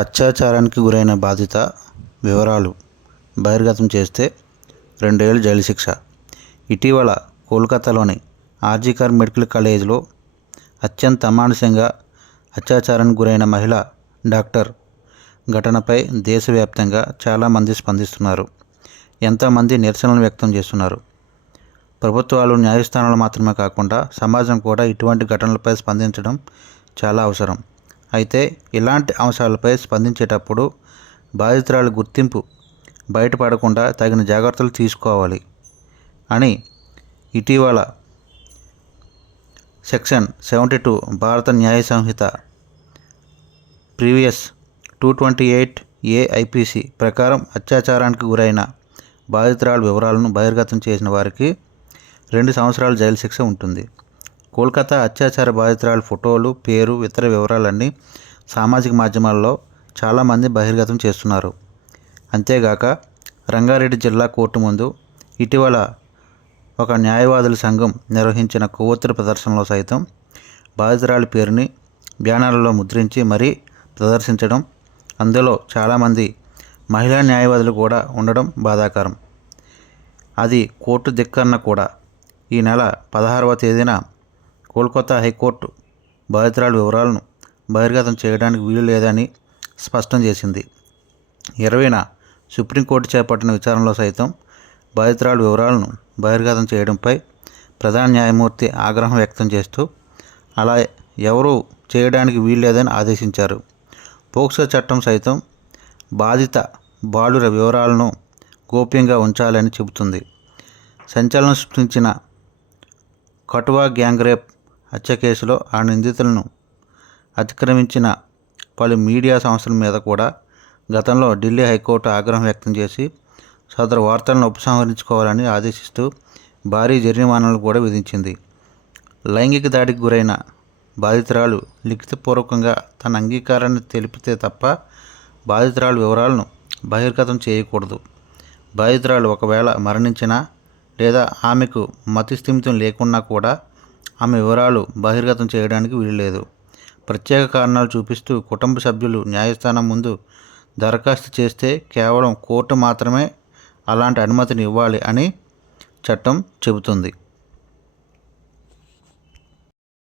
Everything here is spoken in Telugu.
అత్యాచారానికి గురైన బాధిత వివరాలు బహిర్గతం చేస్తే 2 ఏళ్ల జైలు శిక్ష. ఇటీవల కోల్కతాలోని ఆర్జీకర్ మెడికల్ కాలేజీలో అత్యంత అమానుషంగా అత్యాచారానికి గురైన మహిళ డాక్టర్ ఘటనపై దేశవ్యాప్తంగా చాలామంది స్పందిస్తున్నారు. ఎంతోమంది నిరసనలు వ్యక్తం చేస్తున్నారు. ప్రభుత్వాలు, న్యాయస్థానాలు మాత్రమే కాకుండా సమాజం కూడా ఇటువంటి ఘటనలపై స్పందించడం చాలా అవసరం. అయితే ఇలాంటి అంశాలపై స్పందించేటప్పుడు బాధితురాలి గుర్తింపు బయటపడకుండా తగిన జాగ్రత్తలు తీసుకోవాలి అని ఇటీవల సెక్షన్ 72 భారత న్యాయ సంహిత ప్రీవియస్ 228 AIPC ప్రకారం అత్యాచారానికి గురైన బాధితురాలి వివరాలను బహిర్గతం చేసిన వారికి 2 సంవత్సరాల జైలు శిక్ష ఉంటుంది. కోల్కతా అత్యాచార బాధితురాలి ఫోటోలు, పేరు, ఇతర వివరాలన్నీ సామాజిక మాధ్యమాల్లో చాలామంది బహిర్గతం చేస్తున్నారు. అంతేగాక రంగారెడ్డి జిల్లా కోర్టు ముందు ఇటీవల ఒక న్యాయవాదుల సంఘం నిర్వహించిన కొవ్వొత్తుల ప్రదర్శనలో సైతం బాధితురాలి పేరుని బ్యానర్లలో ముద్రించి మరీ ప్రదర్శించడం, అందులో చాలామంది మహిళా న్యాయవాదులు కూడా ఉండడం బాధాకరం. అది కోర్టు ధిక్కరణ కూడా. ఈ నెల 16వ తేదీన కోల్కతా హైకోర్టు బాధితురాలి వివరాలను బహిర్గతం చేయడానికి వీలు లేదని స్పష్టం చేసింది. 20న సుప్రీంకోర్టు చేపట్టిన విచారణలో సైతం బాధితురాలి వివరాలను బహిర్గతం చేయడంపై ప్రధాన న్యాయమూర్తి ఆగ్రహం వ్యక్తం చేస్తూ అలా ఎవరూ చేయడానికి వీల్లేదని ఆదేశించారు. పోక్సో చట్టం సైతం బాధిత బాలుర వివరాలను గోప్యంగా ఉంచాలని చెబుతుంది. సంచలనం సృష్టించిన కఠువా గ్యాంగ్ రేప్ హత్య కేసులో ఆ నిందితులను అతిక్రమించిన పలు మీడియా సంస్థల మీద కూడా గతంలో ఢిల్లీ హైకోర్టు ఆగ్రహం వ్యక్తం చేసి సదరు వార్తలను ఉపసంహరించుకోవాలని ఆదేశిస్తూ భారీ జరిమానాలు కూడా విధించింది. లైంగిక దాడికి గురైన బాధితురాలు లిఖితపూర్వకంగా తన అంగీకారాన్ని తెలిపితే తప్ప బాధితురాలు వివరాలను బహిర్గతం చేయకూడదు. బాధితురాలు ఒకవేళ మరణించినా లేదా ఆమెకు మతిస్థిమితం లేకున్నా కూడా ఆమె వివరాలు బహిర్గతం చేయడానికి వీలులేదు. ప్రత్యేక కారణాలు చూపిస్తూ కుటుంబ సభ్యులు న్యాయస్థానం ముందు దరఖాస్తు చేస్తే కేవలం కోర్టు మాత్రమే అలాంటి అనుమతిని ఇవ్వాలి అని చట్టం చెబుతుంది.